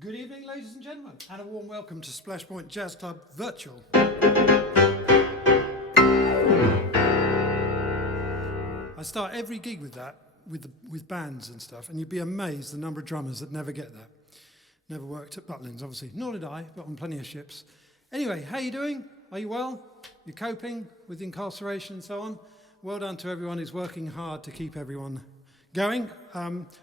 Good evening, ladies and gentlemen, and a warm welcome to Splash Point Jazz Club Virtual. I start every gig with that, with bands and stuff, and you'd be amazed the number of drummers that never get that. Never worked at Butlins, obviously. Nor did I, but on plenty of ships. Anyway, how you doing? Are you well? You're coping with incarceration and so on? Well done to everyone who's working hard to keep everyone going.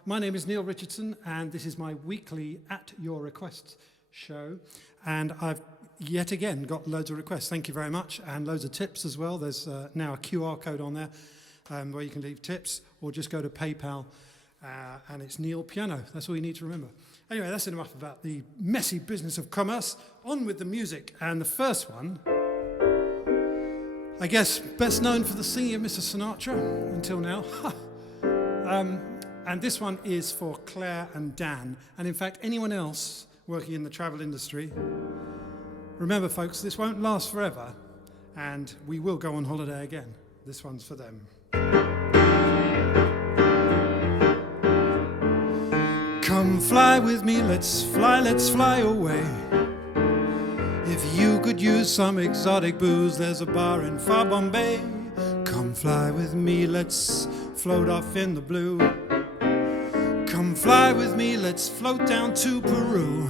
My name is Neal Richardson, and this is my weekly At Your Request show. And I've yet again got loads of requests. Thank you very much, and loads of tips as well. There's now a QR code on there where you can leave tips, or just go to PayPal, and it's Neal Piano. That's all you need to remember. Anyway, that's enough about the messy business of commerce. On with the music, and the first one, I guess best known for the singing of Mr. Sinatra until now. And this one is for Claire and Dan, and in fact anyone else working in the travel industry. Remember folks, this won't last forever, and we will go on holiday again. This one's for them. Come fly with me, let's fly away. If you could use some exotic booze, there's a bar in far Bombay. Come fly with me, let's float off in the blue. Come fly with me, let's float down to Peru.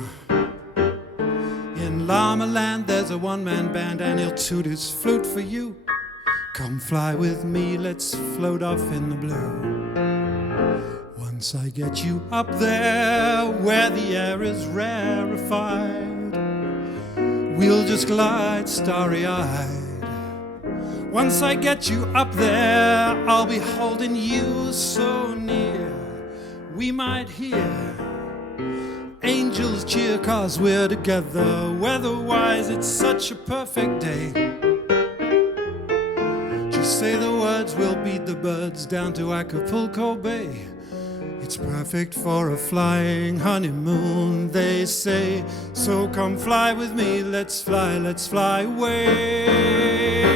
In Llama Land there's a one-man band, and he'll toot his flute for you. Come fly with me, let's float off in the blue. Once I get you up there where the air is rarefied, we'll just glide starry-eyed. Once I get you up there, I'll be holding you so near. We might hear angels cheer 'cause we're together. Weather-wise, it's such a perfect day. Just say the words, we'll beat the birds down to Acapulco Bay. It's perfect for a flying honeymoon, they say. So come fly with me, let's fly away.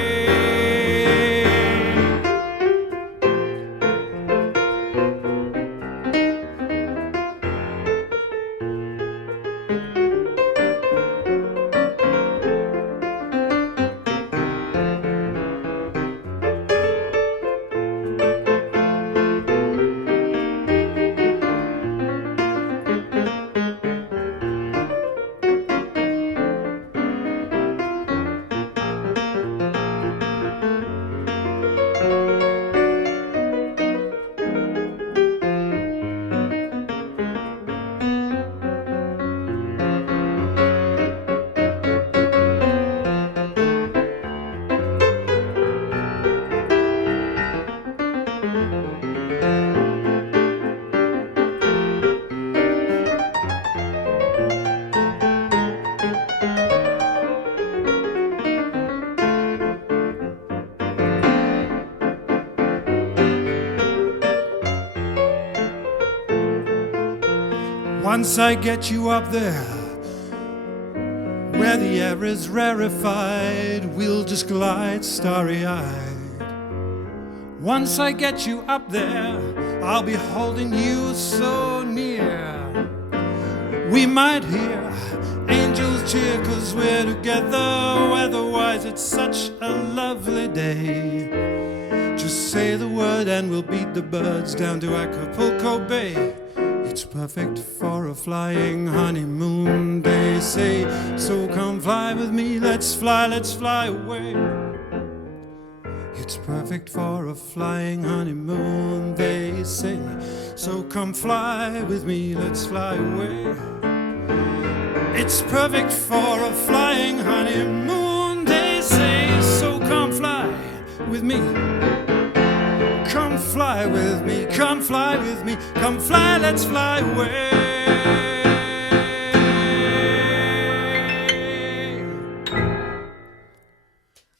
Once I get you up there where the air is rarefied, we'll just glide starry-eyed. Once I get you up there, I'll be holding you so near. We might hear angels cheer 'cause we're together. Weather-wise, it's such a lovely day. Just say the word and we'll beat the birds down to Acapulco Bay. It's perfect for a flying honeymoon, they say. So come fly with me, let's fly away. It's perfect for a flying honeymoon, they say. So come fly with me, let's fly away. It's perfect for a flying honeymoon, they say. So come fly with me. Come fly with me, come fly with me, come fly, let's fly away.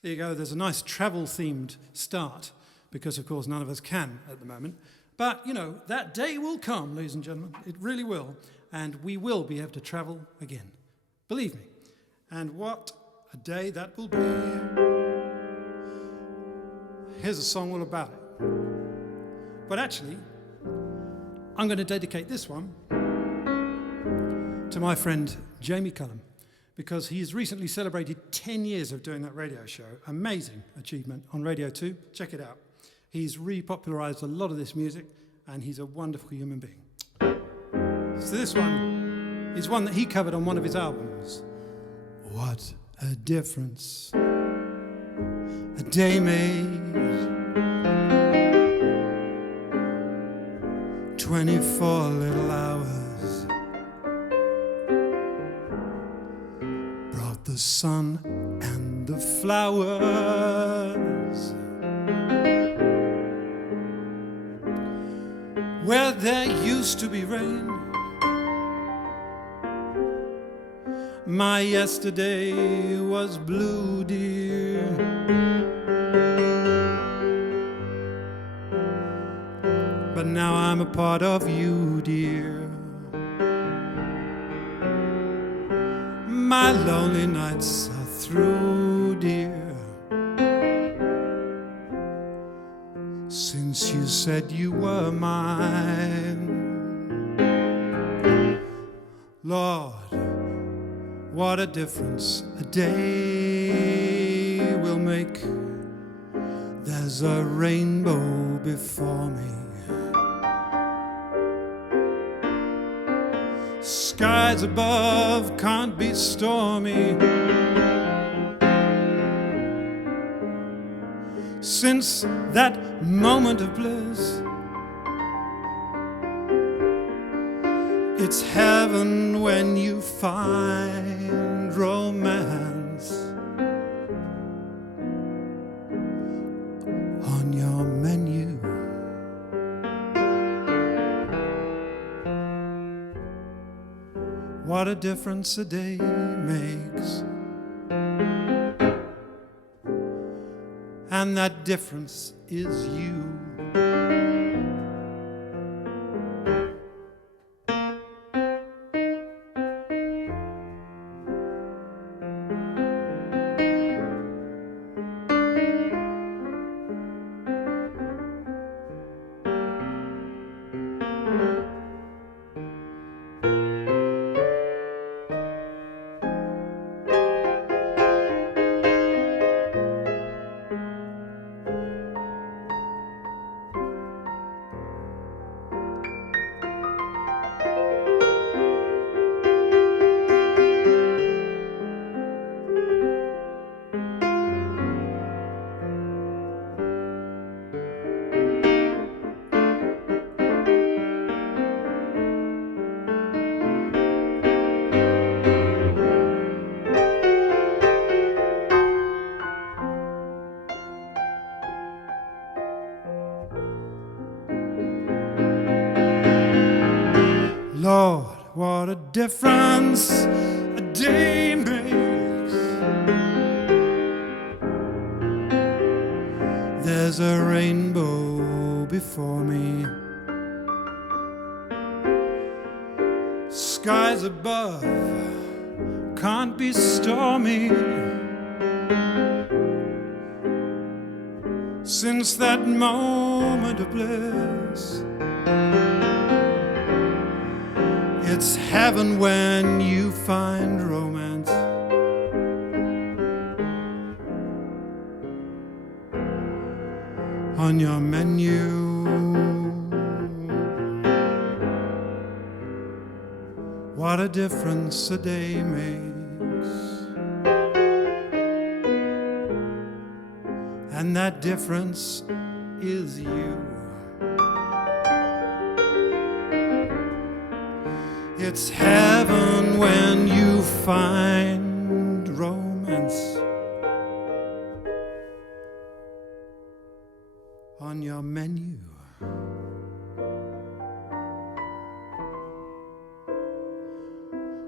There you go, there's a nice travel-themed start, because of course none of us can at the moment. But, you know, that day will come, ladies and gentlemen, it really will, and we will be able to travel again. Believe me. And what a day that will be. Here's a song all about it. But actually, I'm going to dedicate this one to my friend Jamie Cullum, because he's recently celebrated 10 years of doing that radio show. Amazing achievement on Radio 2. Check it out. He's repopularised a lot of this music, and he's a wonderful human being. So this one is one that he covered on one of his albums. What a difference a day made. 24 little hours brought the sun and the flowers where there used to be rain. My yesterday was blue, dear. But now I'm a part of you, dear. My lonely nights are through, dear, since you said you were mine. Lord, what a difference a day will make. There's a rainbow before me. Skies above can't be stormy, since that moment of bliss. It's heaven when you find romance on your menu. What a difference a day makes, and that difference is you. Lord, what a difference a day makes. There's a rainbow before me. Skies above can't be stormy, since that moment of bliss. It's heaven when you find romance on your menu. What a difference a day makes, and that difference is you. It's heaven when you find romance on your menu.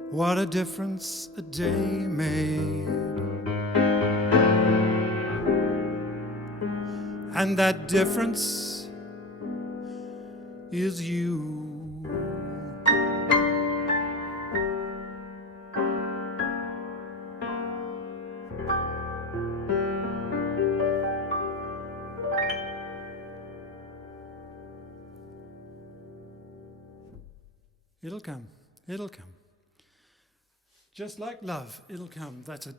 What a difference a day made, and that difference is you. It'll come, it'll come. Just like love, it'll come. That's a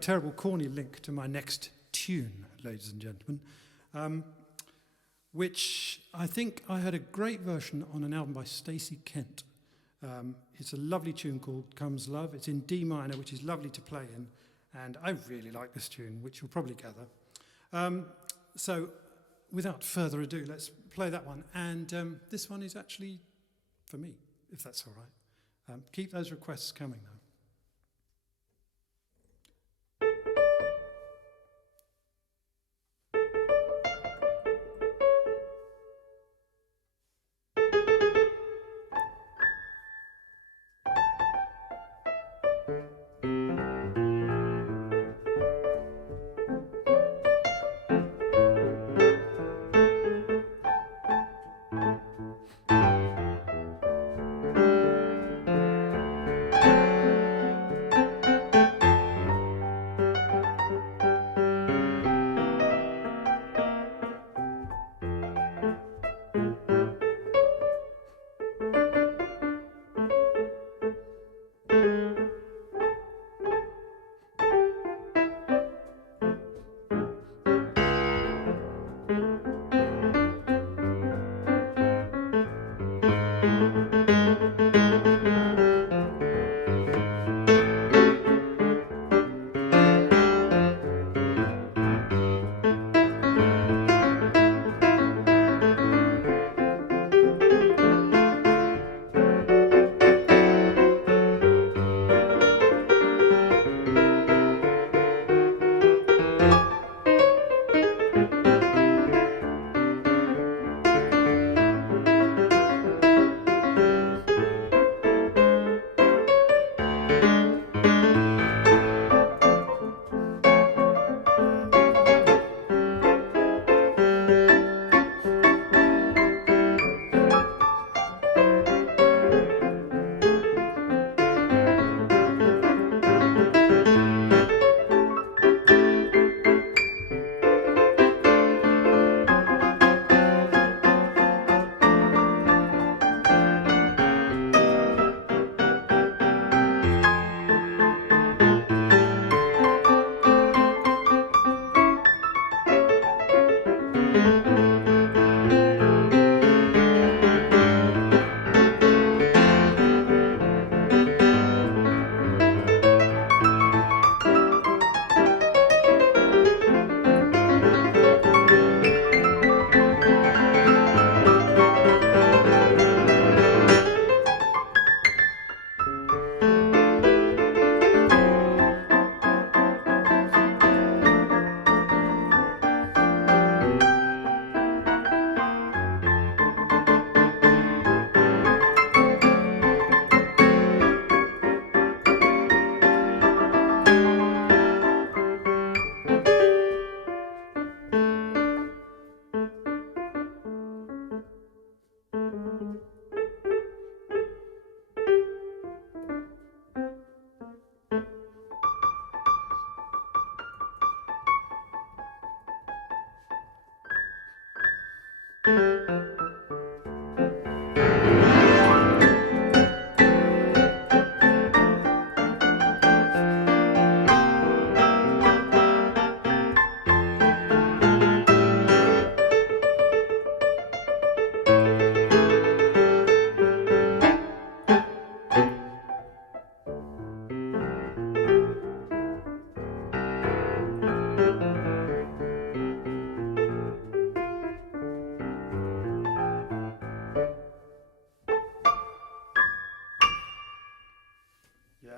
terrible, corny link to my next tune, ladies and gentlemen, which I think I heard a great version on an album by Stacey Kent. It's a lovely tune called Comes Love. It's in D minor, which is lovely to play in, and I really like this tune, which you'll probably gather. So, without further ado, let's play that one. And this one is actually for me, if that's all right. Keep those requests coming, though.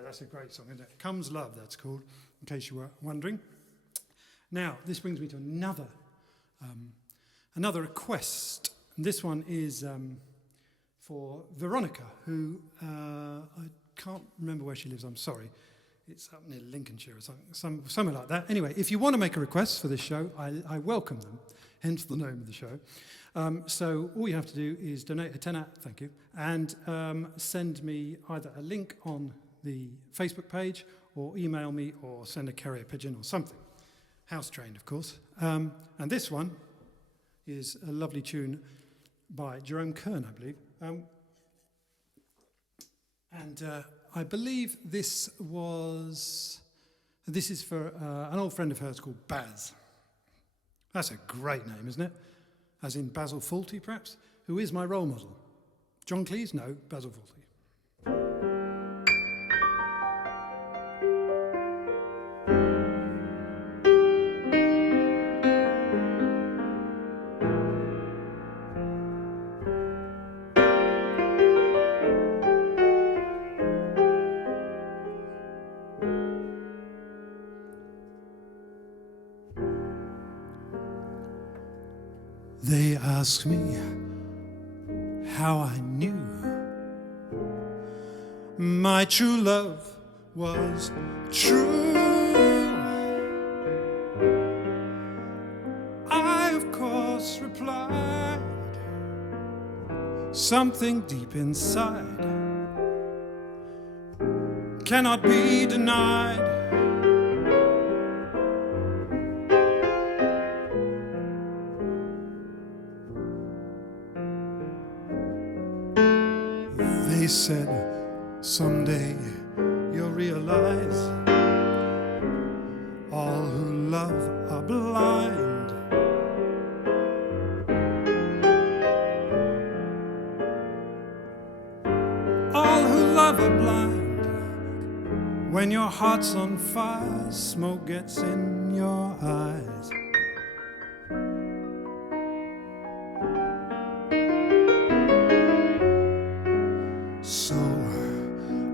That's a great song, isn't it? Comes Love, that's called, in case you were wondering. Now, this brings me to another request. And this one is for Veronica, who I can't remember where she lives, I'm sorry. It's up near Lincolnshire or something like that. Anyway, if you want to make a request for this show, I welcome them, hence the name of the show. So all you have to do is donate a tenner, thank you, and send me either a link on the Facebook page, or email me, or send a carrier pigeon or something. House trained, of course. And this one is a lovely tune by Jerome Kern, I believe. And I believe this is for an old friend of hers called Baz. That's a great name, isn't it? As in Basil Fawlty, perhaps? Who is my role model? John Cleese? No, Basil Fawlty. They ask me how I knew my true love was true. I, of course, replied, something deep inside cannot be denied. They said, someday you'll realize all who love are blind. All who love are blind. When your heart's on fire, smoke gets in your eyes.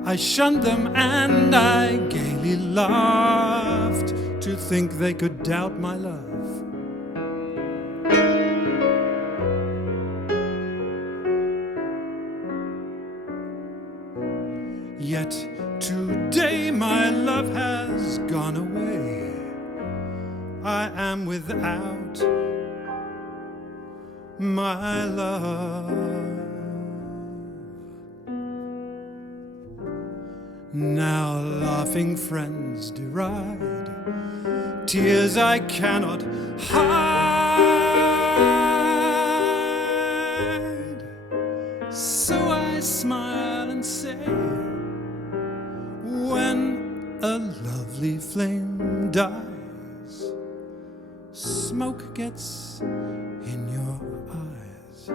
I shunned them and I gaily laughed to think they could doubt my love. Yet today my love has gone away. I am without my love. Now laughing friends deride tears I cannot hide. So I smile and say, when a lovely flame dies, smoke gets in your eyes.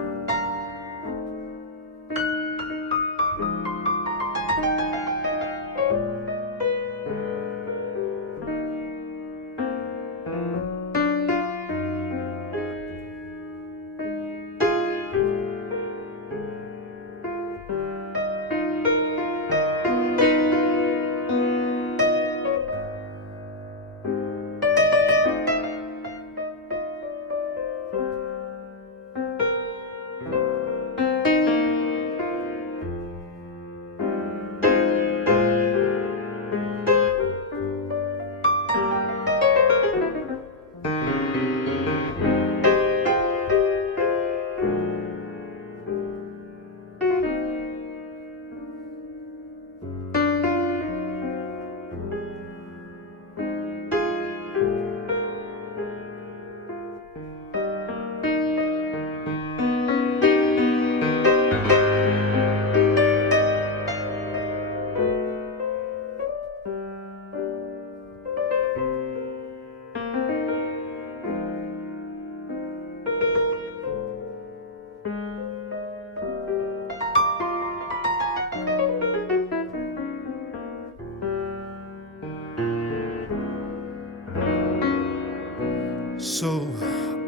So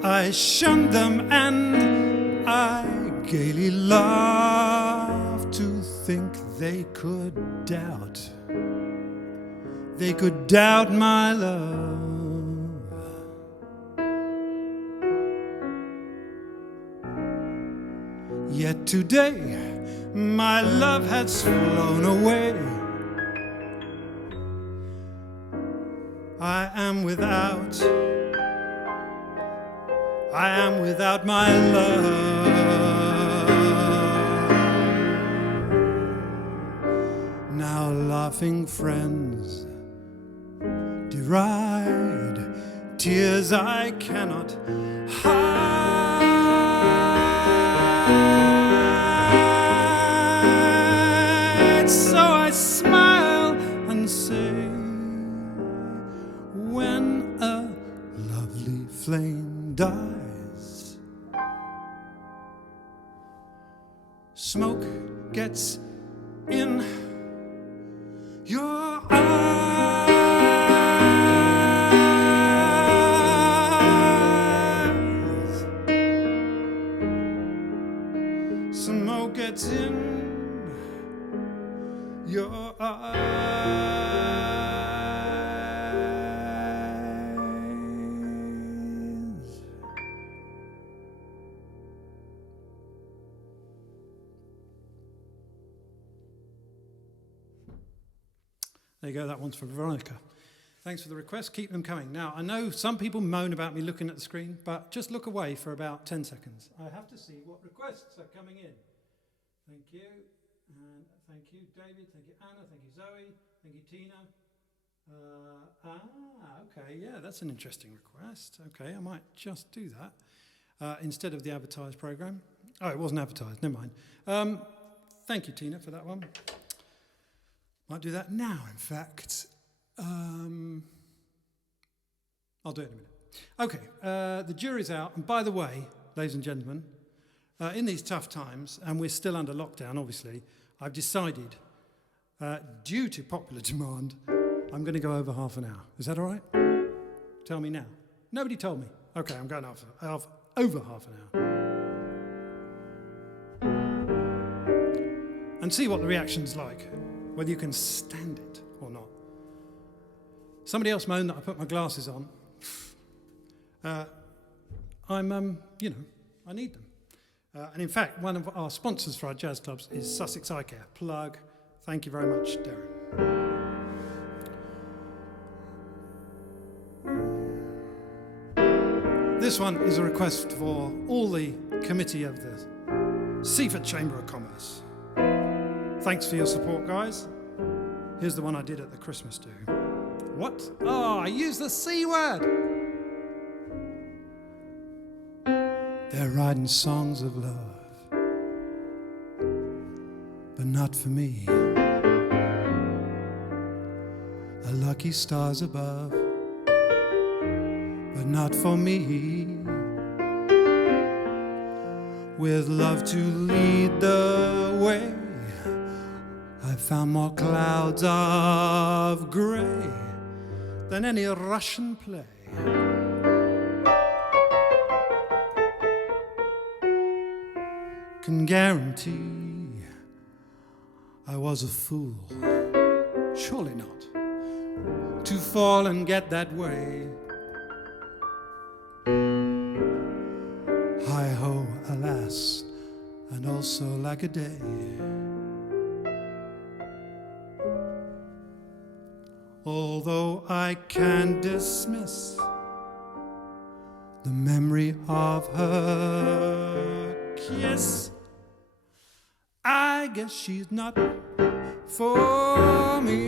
I shunned them and I gaily laughed to think they could doubt my love. Yet today my love has flown away. I am without my love. Now laughing friends deride tears I cannot hide. So I smile smoke gets in your eyes. Smoke gets in your eyes. There you go, that one's for Veronica. Thanks for the request, keep them coming. Now, I know some people moan about me looking at the screen, but just look away for about 10 seconds. I have to see what requests are coming in. Thank you, and thank you, David, thank you, Anna, thank you, Zoe, thank you, Tina. Okay, yeah, that's an interesting request. Okay, I might just do that instead of the advertised program. Oh, it wasn't advertised, never mind. Thank you, Tina, for that one. Might do that now, in fact. I'll do it in a minute. Okay, the jury's out. And by the way, ladies and gentlemen, in these tough times, and we're still under lockdown, obviously, I've decided, due to popular demand, I'm going to go over half an hour. Is that all right? Tell me now. Nobody told me. Okay, I'm going over half an hour. And see what the reaction's like. Whether you can stand it or not. Somebody else moaned that I put my glasses on. I need them. And in fact, one of our sponsors for our jazz clubs is Sussex Eye Care. Plug. Thank you very much, Darren. This one is a request for all the committee of the Seaford Chamber of Commerce. Thanks for your support, guys. Here's the one I did at the Christmas do. What? Oh, I used the C word. They're writing songs of love, but not for me. The lucky stars above, but not for me. With love to lead the way, I found more clouds of grey than any Russian play. Can guarantee I was a fool, surely not, to fall and get that way. Hi-ho, alas, and also like a day. Although I can't dismiss the memory of her kiss, I guess she's not for me.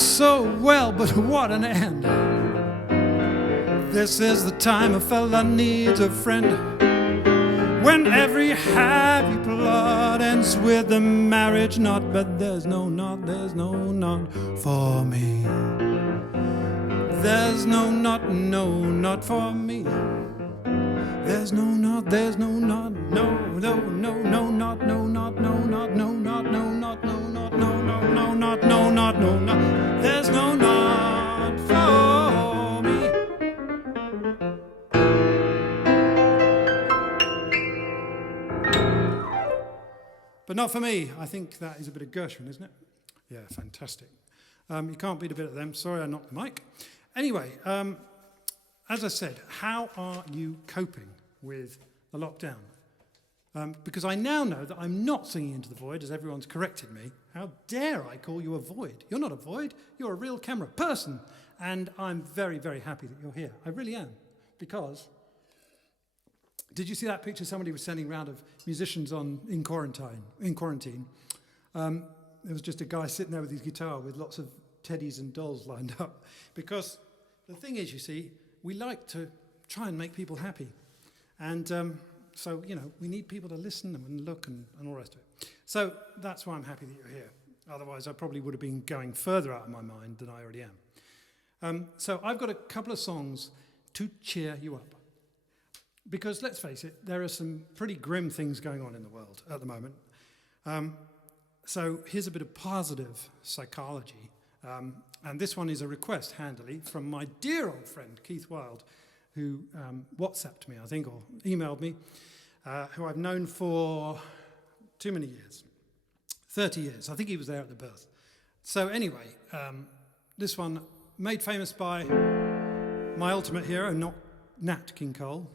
so well, but what an end. This is the time a fella needs a friend, when every happy plot ends with a marriage knot. But there's no knot for me. There's no knot for me. There's no knot, no knot, no knot, no knot, no knot, no knot, no knot, no knot, no knot, no knot. There's no knot for me. But not for me. I think that is a bit of Gershwin, isn't it? Yeah, fantastic. You can't beat a bit of them. Sorry, I knocked the mic. Anyway, as I said, how are you coping with the lockdown? Because I now know that I'm not singing into the void, as everyone's corrected me. How dare I call you a void? You're not a void. You're a real camera person. And I'm very, very happy that you're here. I really am. Because, did you see that picture somebody was sending around of musicians in quarantine? There was just a guy sitting there with his guitar with lots of teddies and dolls lined up. Because the thing is, you see, we like to try and make people happy. And so, we need people to listen and look and all the rest of it. So that's why I'm happy that you're here. Otherwise, I probably would have been going further out of my mind than I already am. So I've got a couple of songs to cheer you up. Because let's face it, there are some pretty grim things going on in the world at the moment. So here's a bit of positive psychology. And this one is a request, handily, from my dear old friend, Keith Wilde, who WhatsApped me, I think, or emailed me, who I've known for too many years, 30 years. I think he was there at the birth. So anyway, this one made famous by my ultimate hero, not Nat King Cole,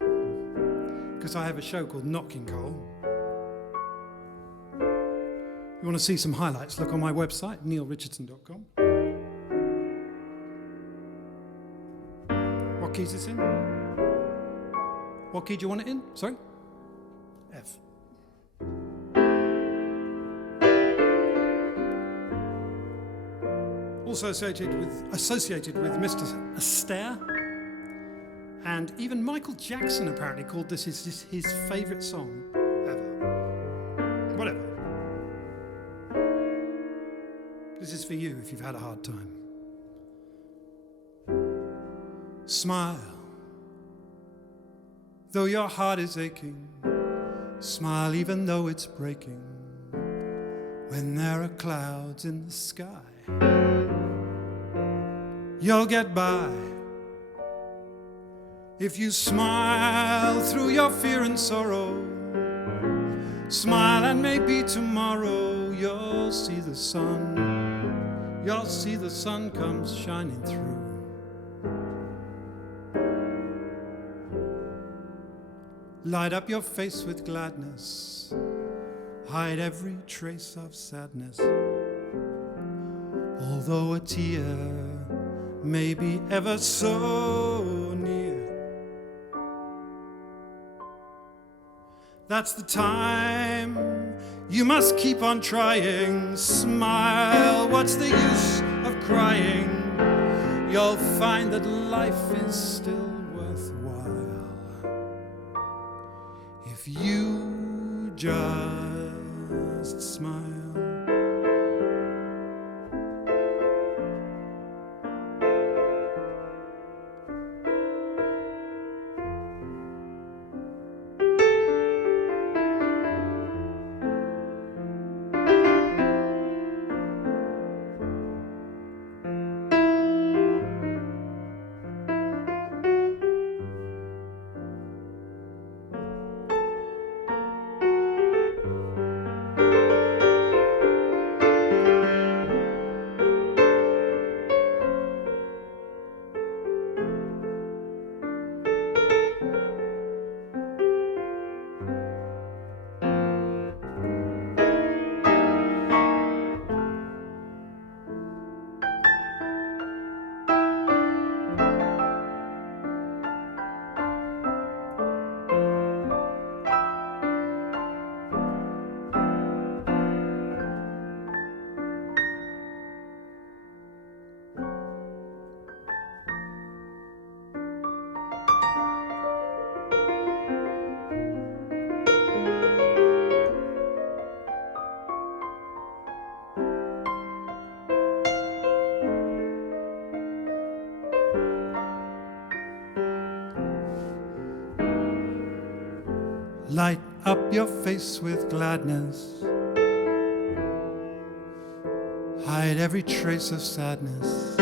because I have a show called Not King Cole. If you want to see some highlights, look on my website, nealrichardson.com. What key is this in? What key do you want it in? Sorry? F. Also associated with Mr. Astaire. And even Michael Jackson apparently called this his favourite song ever. Whatever. This is for you if you've had a hard time. Smile, though your heart is aching. Smile even though it's breaking. When there are clouds in the sky, you'll get by. If you smile through your fear and sorrow, smile and maybe tomorrow you'll see the sun. You'll see the sun comes shining through. Light up your face with gladness, hide every trace of sadness. Although a tear may be ever so near, that's the time you must keep on trying. Smile, what's the use of crying? You'll find that life is still worthwhile if you just smile. Light up your face with gladness. Hide every trace of sadness.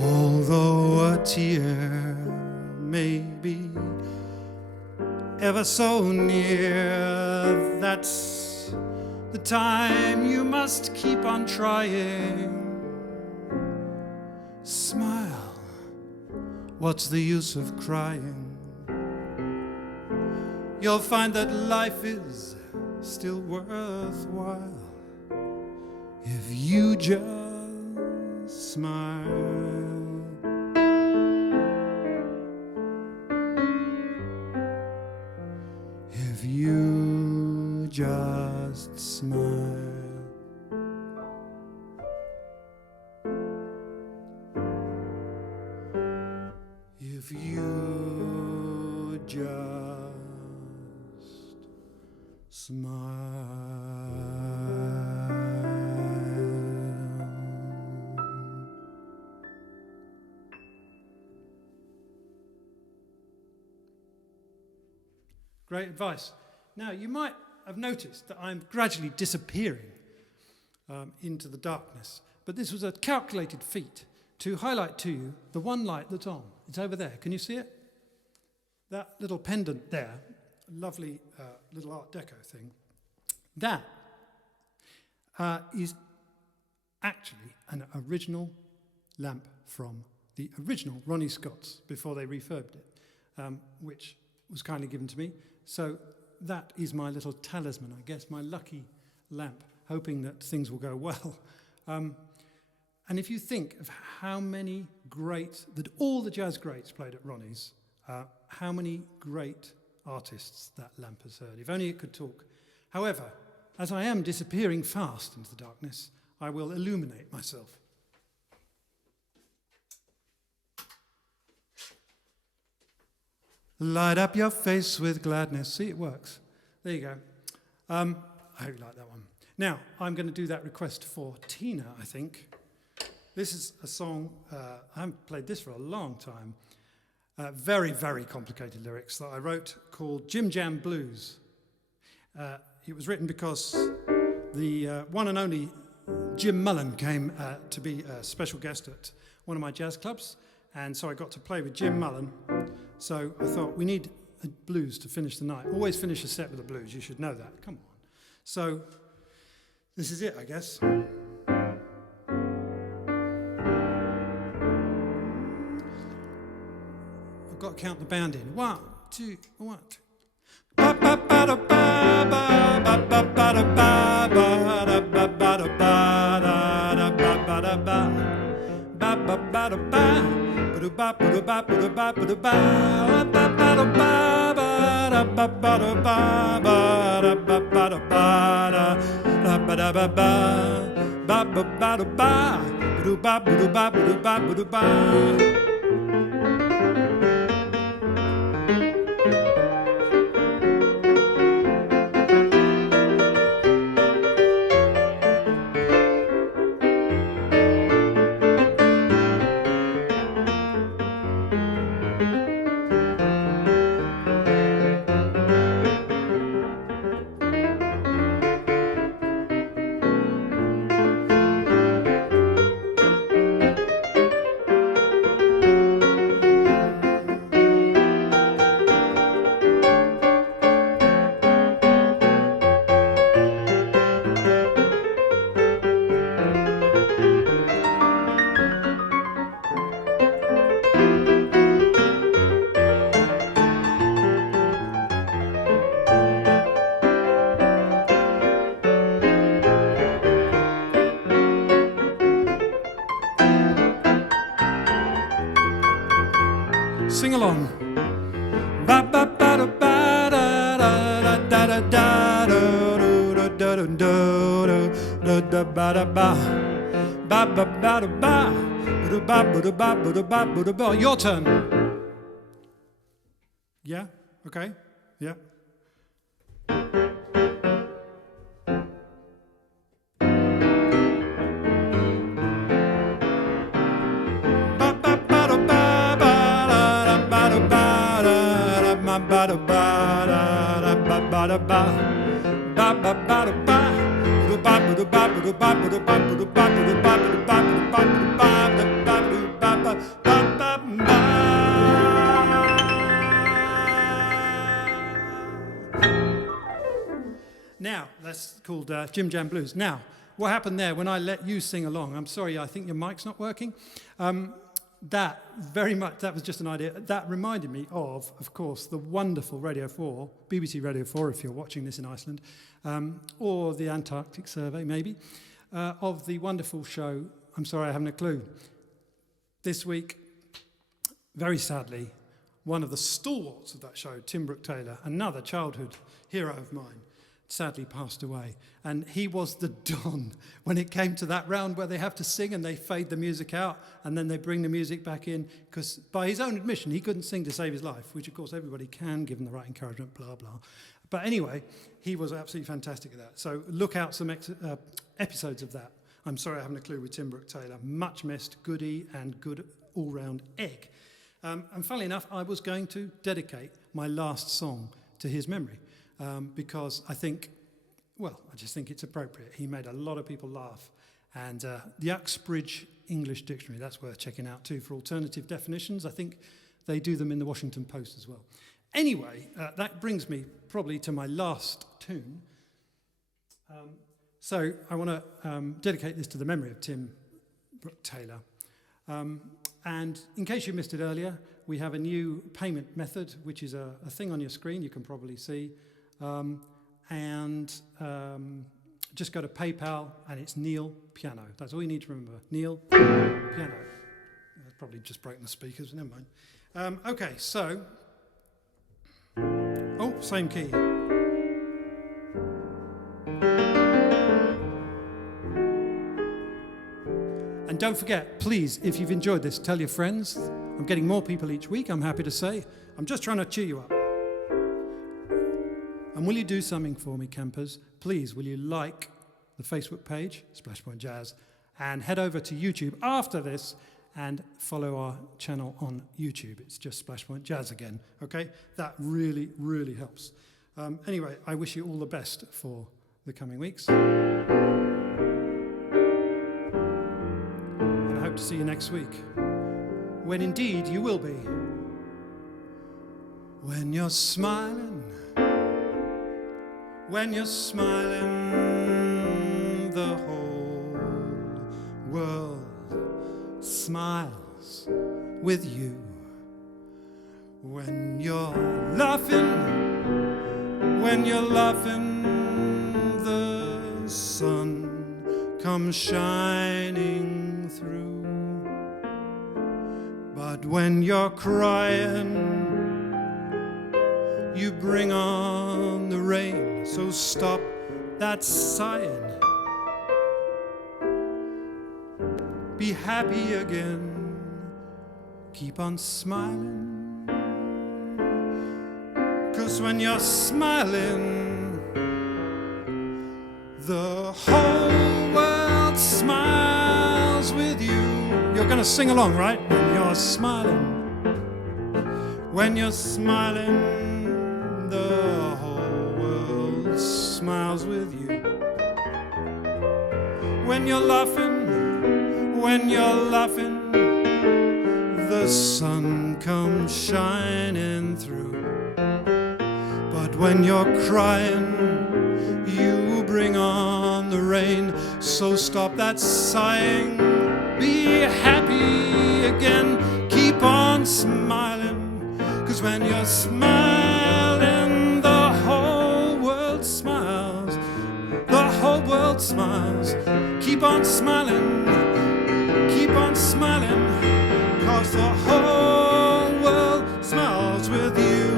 Although a tear may be ever so near, that's the time you must keep on trying. Smile, what's the use of crying? You'll find that life is still worthwhile if you just smile. If you just smile. If you just smile. Great advice. Now, you might have noticed that I'm gradually disappearing into the darkness, but this was a calculated feat to highlight to you the one light that's on. It's over there. Can you see it? That little pendant there, lovely little Art Deco thing, that is actually an original lamp from the original Ronnie Scott's before they refurbed it, which was kindly given to me. So that is my little talisman, I guess, my lucky lamp, hoping that things will go well. And if you think of how many that all the jazz greats played at Ronnie's, how many great artists that lamp has heard. If only it could talk. However, as I am disappearing fast into the darkness, I will illuminate myself. Light up your face with gladness. See, it works. There you go. I hope you like that one. Now, I'm going to do that request for Tina, I think. This is a song, I haven't played this for a long time. Very, very complicated lyrics that I wrote called JimJam Blues. It was written because the one and only Jim Mullen came to be a special guest at one of my jazz clubs, and so I got to play with Jim Mullen. So I thought, we need a blues to finish the night. Always finish a set with a blues, you should know that, come on. So this is it, I guess. I've got to count the band in. 1, 2, 1, 2. Sing along. Ba ba ba da ba da da da da da da da da da da ba da ba ba ba ba da ba ba ba da ba ba da ba ba da ba. Your turn. Yeah. Okay. Yeah. Ba-da-ba, Now, that's called JimJam Blues. Now, what happened there when I let you sing along? I'm sorry, I think your mic's not working. That was just an idea. That reminded me of course, the wonderful Radio 4, BBC Radio 4, if you're watching this in Iceland, or the Antarctic Survey, maybe, of the wonderful show, I'm sorry, I haven't a clue. This week, very sadly, one of the stalwarts of that show, Tim Brooke-Taylor, another childhood hero of mine, sadly passed away. And he was the Don when it came to that round where they have to sing and they fade the music out and then they bring the music back in, because by his own admission, he couldn't sing to save his life, which of course everybody can, given the right encouragement, blah, blah. But anyway, he was absolutely fantastic at that. So look out some episodes of that. I'm sorry I haven't a clue with Tim Brooke-Taylor. Much missed, goodie and good all-round egg. And funnily enough, I was going to dedicate my last song to his memory. Because I just think it's appropriate. He made a lot of people laugh. And the Uxbridge English Dictionary, that's worth checking out too for alternative definitions. I think they do them in the Washington Post as well. Anyway, that brings me probably to my last tune. So I want to dedicate this to the memory of Tim Brooke-Taylor. And in case you missed it earlier, we have a new payment method, which is a thing on your screen you can probably see. Just go to PayPal, and it's Neal Piano. That's all you need to remember. Neal Piano. I've probably just broken the speakers, never mind. Okay, so... Oh, same key. And don't forget, please, if you've enjoyed this, tell your friends. I'm getting more people each week, I'm happy to say. I'm just trying to cheer you up. And will you do something for me, campers? Please, will you like the Facebook page, SplashPointJazz, and head over to YouTube after this and follow our channel on YouTube. It's just SplashPointJazz again, okay? That really, really helps. Anyway, I wish you all the best for the coming weeks. And I hope to see you next week, when indeed you will be. When you're smiling, the whole world smiles with you. When you're laughing, the sun comes shining through. But when you're crying, you bring on the rain, so stop that sighing. Be happy again, keep on smiling. 'Cause when you're smiling, the whole world smiles with you. You're gonna sing along, right? When you're smiling, the whole world smiles with you. When you're laughing, the sun comes shining through. But when you're crying, you bring on the rain. So stop that sighing, be happy again, keep on smiling. 'Cause when you're smiling, the whole world smiles. The whole world smiles. Keep on smiling, 'cause the whole world smiles with you.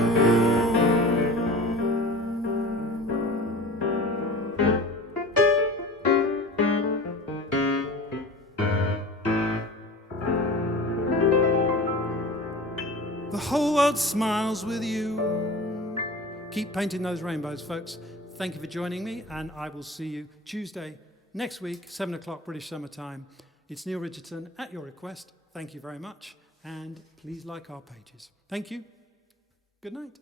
The whole world smiles with you. Keep painting those rainbows, folks. Thank you for joining me, and I will see you Tuesday next week, 7 o'clock British Summer Time. It's Neal Richardson at your request. Thank you very much, and please like our pages. Thank you. Good night.